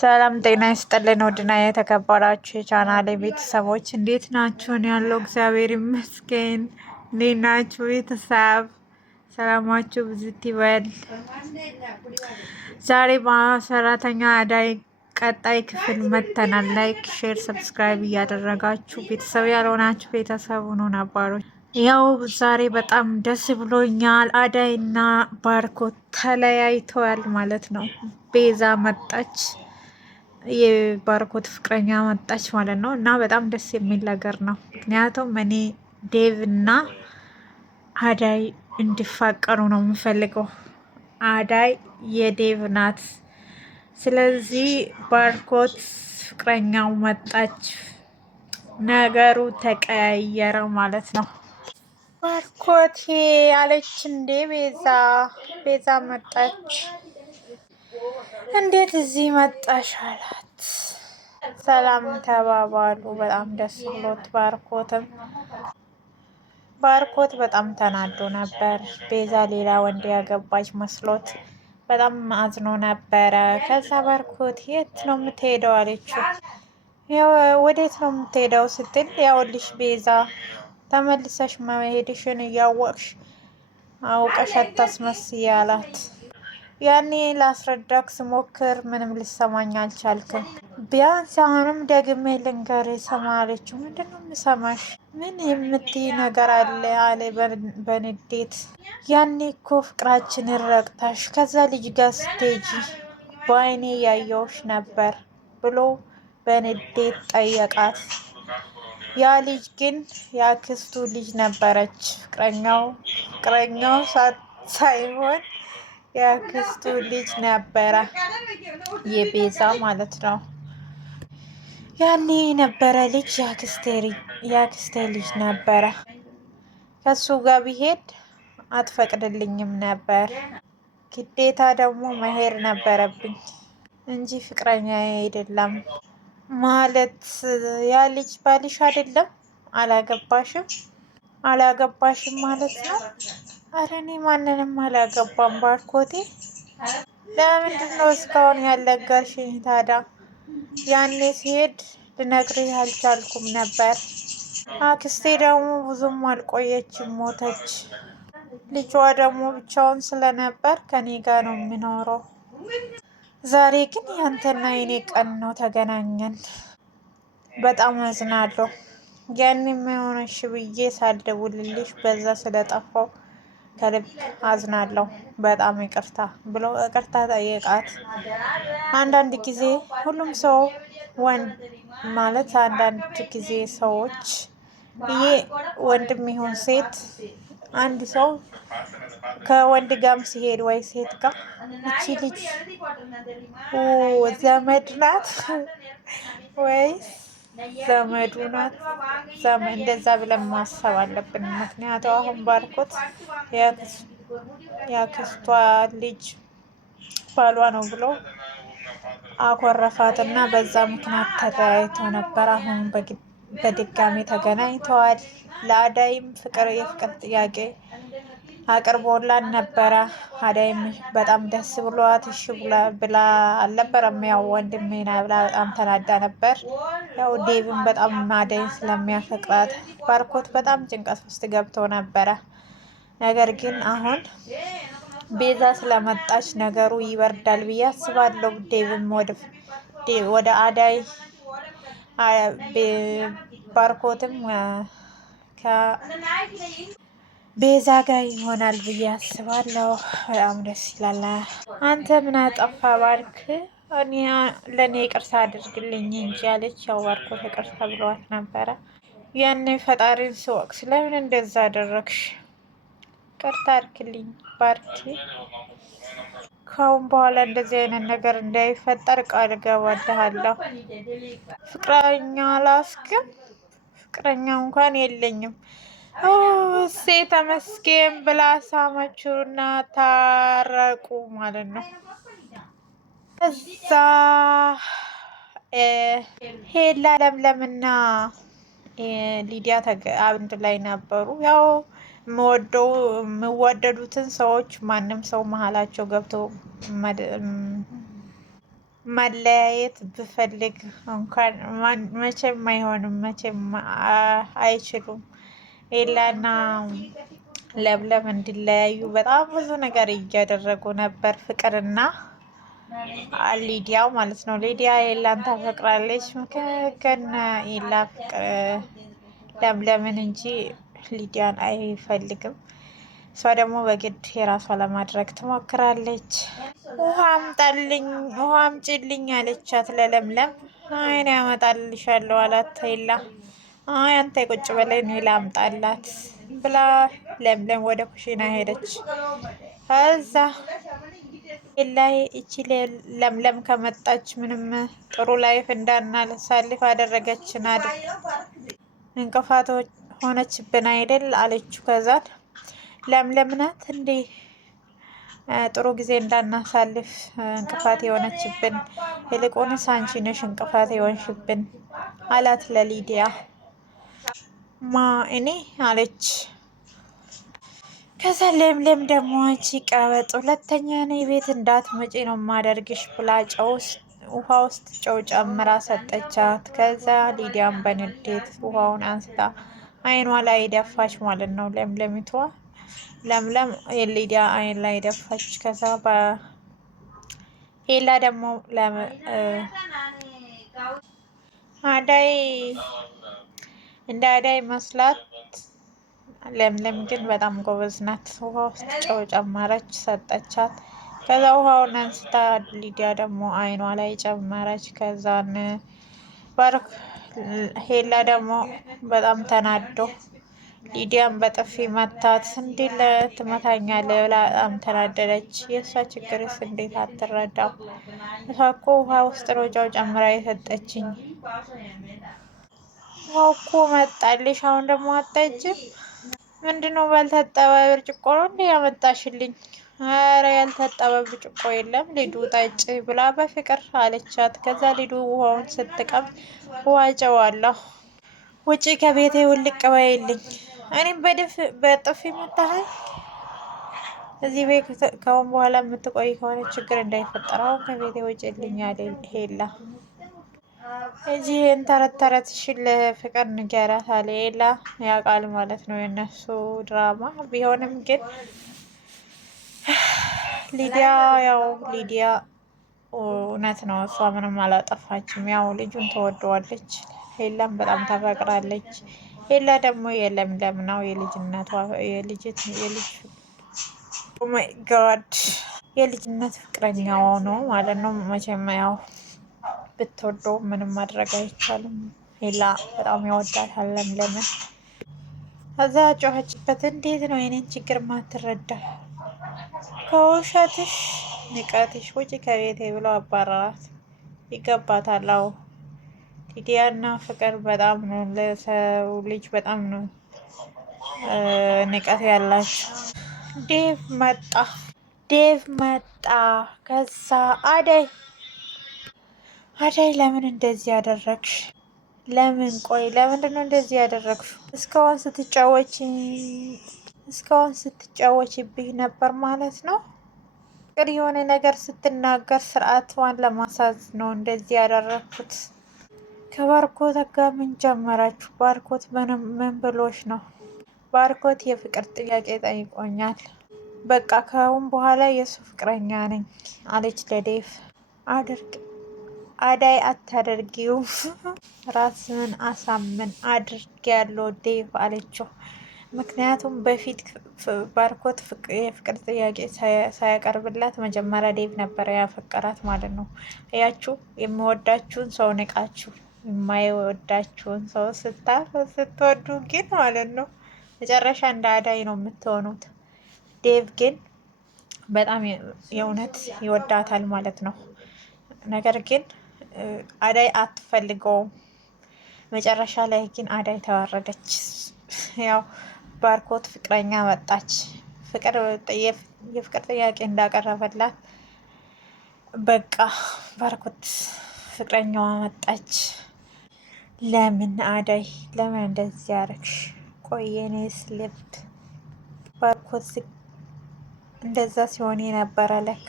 ሰላም ጤና ይስጥልን። ውድና የተከበራችሁ የቻናሌ ቤተሰቦች እንዴት ናችሁ? እኔ ያለው እግዚአብሔር ይመስገን። እንዴት ናችሁ ቤተሰብ? ሰላማችሁ ብዝት ይበል። ዛሬ በሰራተኛ አዳይ ቀጣይ ክፍል መተናል። ላይክ፣ ሼር፣ ሰብስክራይብ እያደረጋችሁ ቤተሰብ ያልሆናችሁ ቤተሰብ ሆኖ ነባሮች ያው ዛሬ በጣም ደስ ብሎኛል። አዳይ እና ባርኮት ተለያይተዋል ማለት ነው። ቤዛ መጣች፣ የባርኮት ፍቅረኛ መጣች ማለት ነው። እና በጣም ደስ የሚል ነገር ነው። ምክንያቱም እኔ ዴቭ እና አዳይ እንዲፋቀሩ ነው የምፈልገው። አዳይ የዴቭ ናት። ስለዚህ ባርኮት ፍቅረኛው መጣች፣ ነገሩ ተቀያየረ ማለት ነው። ባርኮቴ አለች እንዴ ቤዛ መጣች። እንዴት እዚህ መጣሽ አላት። ሰላም ተባባሉ። በጣም ደስ ብሎት ባርኮት በጣም ተናዶ ነበር። ቤዛ ሌላ ወንድ ያገባች መስሎት በጣም አዝኖ ነበረ። ከዛ ባርኮት የት ነው የምትሄደው አለችው። ወዴት ነው የምትሄደው ስትል ያውልሽ ቤዛ ተመልሰሽ መሄድሽን እያወቅሽ አውቀሽ አታስመስይ አላት። ያኔ ላስረዳክ ስሞክር ምንም ልሰማኝ አልቻልክም። ቢያንስ አሁንም ደግሜ ልንገር ሰማ አለችው። ምንድን ነው የምሰማሽ? ምን የምትይ ነገር አለ በንዴት። ያኔ እኮ ፍቅራችንን ረቅታሽ ከዛ ልጅ ጋር ስትሄጂ በአይኔ ያየውሽ ነበር ብሎ በንዴት ጠየቃት። ያ ልጅ ግን የአክስቱ ልጅ ነበረች። ፍቅረኛው ሳይሆን የአክስቱ ልጅ ነበረ፣ የቤዛ ማለት ነው። ያኔ የነበረ ልጅ የአክስቴ ልጅ ነበረ። ከሱ ጋር ቢሄድ አትፈቅድልኝም ነበር። ግዴታ ደግሞ መሄድ ነበረብኝ እንጂ ፍቅረኛ አይደለም ማለት። ያ ልጅ ባልሽ አይደለም? አላገባሽም ማለት ነው? አረ እኔ ማንንም አላገባም ባርኮቴ። ለምንድን ነው እስካሁን ያልነገርሽኝ ታዲያ? ያኔ ሲሄድ ልነግርህ አልቻልኩም ነበር። አክስቴ ደግሞ ብዙም አልቆየችም፣ ሞተች። ልጇ ደግሞ ብቻውን ስለነበር ከኔ ጋር ነው የሚኖረው። ዛሬ ግን ያንተና የኔ ቀን ነው፣ ተገናኘን። በጣም አዝናለሁ። ያኔም የሆነሽ ብዬ ሳልደውልልሽ በዛ ስለጠፋው ከልብ አዝናለሁ። በጣም ይቅርታ ብሎ ይቅርታ ጠየቃት። አንዳንድ ጊዜ ሁሉም ሰው አንዳንድ ጊዜ ሰዎች ይሄ ወንድም ይሁን ሴት አንድ ሰው ከወንድ ጋርም ሲሄድ ወይ ሴት ጋር እቺ ልጅ ዘመድ ናት ወይስ ዘመዱ ናት፣ እንደዛ ብለን ማሰብ አለብን። ምክንያቱም አሁን ባርኮት የአክስቷ ልጅ ባሏ ነው ብሎ አኮረፋት እና በዛ ምክንያት ተለያይተው ነበር። አሁን በድጋሚ ተገናኝተዋል። ለአዳይም የፍቅር ጥያቄ አቅርቦላት ነበረ። አዳይም በጣም ደስ ብሏት እሺ ብላ አልነበረም። ያው ወንድሜ ና ብላ በጣም ተናዳ ነበር። ያው ዴቭን በጣም አዳይን ስለሚያፈቅራት ባርኮት በጣም ጭንቀት ውስጥ ገብቶ ነበረ። ነገር ግን አሁን ቤዛ ስለመጣች ነገሩ ይበርዳል ብዬ አስባለሁ። ዴቭም ወደ አዳይ ባርኮትም ቤዛ ጋር ይሆናል ብዬ አስባለሁ። በጣም ደስ ይላል። አንተ ምን አጠፋ ባርክ? ለእኔ ይቅርታ አድርግልኝ እንጂ አለች። ያው ባርኮት ይቅርታ ብለዋት ነበረ። ያኔ ፈጣሪን ስወቅስ ለምን እንደዛ አደረግሽ? ይቅርታ አድርግልኝ ባርክ። ካሁን በኋላ እንደዚህ አይነት ነገር እንዳይፈጠር ቃል እገባልሃለሁ። ፍቅረኛ አላስክም? ፍቅረኛ እንኳን የለኝም። እሴ ተመስገን ብላ ሳመችውና ታረቁ ማለት ነው። እዛ ሄላ ለምለምና ሊዲያ አንድ ላይ ነበሩ። ያው የሚወደዱትን ሰዎች ማንም ሰው መሀላቸው ገብቶ ማለያየት ብፈልግ እንኳን መቼም አይሆንም፣ መቼም አይችሉም። ኤላና ለምለም እንዲለያዩ በጣም ብዙ ነገር እያደረጉ ነበር፣ ፍቅርና ሊዲያ ማለት ነው። ሊዲያ ኤላን ታፈቅራለች፣ ግን ኤላ ለምለምን እንጂ ሊዲያን አይፈልግም። እሷ ደግሞ በግድ የራሷ ለማድረግ ትሞክራለች። ውሃ አምጣልኝ፣ ውሃ አምጪልኝ አለቻት ለለምለም። አይ እኔ አመጣልሻለሁ አላት ኤላ። አይ አንተ ቁጭ በላይ እኔ ላምጣላት ብላ ለምለም ወደ ኩሽና ሄደች። ከዛ ኤላ እቺ ለምለም ከመጣች ምንም ጥሩ ላይፍ እንዳናሳልፍ አደረገችን እንቅፋት ሆነችብን አይደል አለችው። ከዛን ለምለም ናት እንዴ ጥሩ ጊዜ እንዳናሳልፍ እንቅፋት የሆነችብን? ይልቁንስ አንቺ ነሽ እንቅፋት የሆንሽብን አላት ለሊዲያ። ማ እኔ አለች። ከዛ ለምለም ደግሞ አንቺ ቀበጥ ሁለተኛ እኔ ቤት እንዳትመጪ ነው ማደርግሽ ብላ ውሃ ውስጥ ጨው ጨምራ ሰጠቻት። ከዛ ሊዲያን በንዴት ውሃውን አንስታ አይኗ ላይ ደፋች ማለት ነው። ለምለሚቷ ለምለም የሊዲያ አይን ላይ ደፋች። ከዛ ሄላ ደግሞ አዳይ እንደ አዳይ መስላት፣ ለምለም ግን በጣም ጎበዝ ናት። ውሃ ውስጥ ጨው ጨመረች ሰጠቻት። ከዛ ውሃውን አንስታ ሊዲያ ደግሞ አይኗ ላይ ጨመረች። ከዛን ሄላ ደግሞ በጣም ተናዶ ሊዲያን በጥፊ መታት። እንዴት ትመታኛለህ ብላ በጣም ተናደደች። የእሷ ችግርስ እንዴት አትረዳም? እሷ እኮ ውሃ ውስጥ ነው ጨው ጨምራ የሰጠችኝ። ውሃው እኮ መጣልሽ፣ አሁን ደግሞ አጠጭም? ምንድነው ባልታጠበ ብርጭቆ ነው እንዴ ያመጣሽልኝ? ኧረ ያልታጠበ ብርጭቆ የለም ሊዱ ጠጭ ብላ በፍቅር አለቻት። ከዛ ሊዱ ውሃውን ስትቀምስ ውሃ ጨው አለው፣ ውጪ ከቤቴ ውልቅ በይልኝ። እኔም በጥፊ መታኸኝ። እዚህ ቤት ከአሁን በኋላ የምትቆይ ከሆነ ችግር እንዳይፈጠር አሁን ከቤቴ ውጭልኝ አለ ሄላ። እዚህን ተረት ተረትሽን ለፍቅር ንገራት አለ ሄላ። ያውቃል ማለት ነው የነሱ ድራማ ቢሆንም ግን ሊዲያ እውነት ነው፣ እሷ ምንም አላጠፋችም። ያው ልጁን ተወደዋለች፣ ሄላም በጣም ታፈቅራለች። ሄላ ደግሞ የለምለም ነው የልጅነት ፍቅረኛው ነው ማለት ነው። መቼም ያው ብትወደው ምንም ማድረግ አይቻልም። ሄላ በጣም ያወዳታል ለምለምን። ከዛ ጮኸችበት። እንዴት ነው የኔን ችግር ማትረዳ? ከውሸትሽ ንቀትሽ ውጪ ከቤቴ ብሎ አባረራት። ይገባታል። አዎ ሊዲያና ፍቅር በጣም ነው ለሰው ልጅ በጣም ነው ንቀት ያላቸው። ዴቭ መጣ። ከዛ አደይ ለምን እንደዚህ ያደረግሽ? ለምን ቆይ ለምንድን ነው እንደዚህ ያደረግሽ? እስካሁን ስትጫወችብኝ ነበር ማለት ነው። ፍቅር የሆነ ነገር ስትናገር ስርዓቷን ለማሳዝ ነው እንደዚህ ያደረግኩት። ከባርኮት ጋር ምን ጀመራችሁ? ባርኮት ምን ብሎሽ ነው? ባርኮት የፍቅር ጥያቄ ጠይቆኛል። በቃ ከአሁን በኋላ የእሱ ፍቅረኛ ነኝ አለች ለዴቭ። አዳይ አታደርጊው፣ ራስን አሳምን ያለው ዴቭ አለችው። ምክንያቱም በፊት ባርኮት የፍቅር ጥያቄ ሳያቀርብላት መጀመሪያ ዴቭ ነበረ ያፈቀራት ማለት ነው። እያችሁ የሚወዳችሁን ሰው ንቃችሁ የማይወዳችሁን ሰው ስትወዱ ግን ማለት ነው መጨረሻ እንደ አዳይ ነው የምትሆኑት። ዴቭ ግን በጣም የእውነት ይወዳታል ማለት ነው። ነገር ግን አዳይ አትፈልገውም። መጨረሻ ላይ ግን አዳይ ተዋረደች። ያው ባርኮት ፍቅረኛ መጣች። የፍቅር ጥያቄ እንዳቀረበላት በቃ ባርኮት ፍቅረኛዋ መጣች። ለምን አዳይ ለምን እንደዚህ ያረግሽ? ቆየኔስ ልብ ባርኮት እንደዛ ሲሆን የነበረ ለካ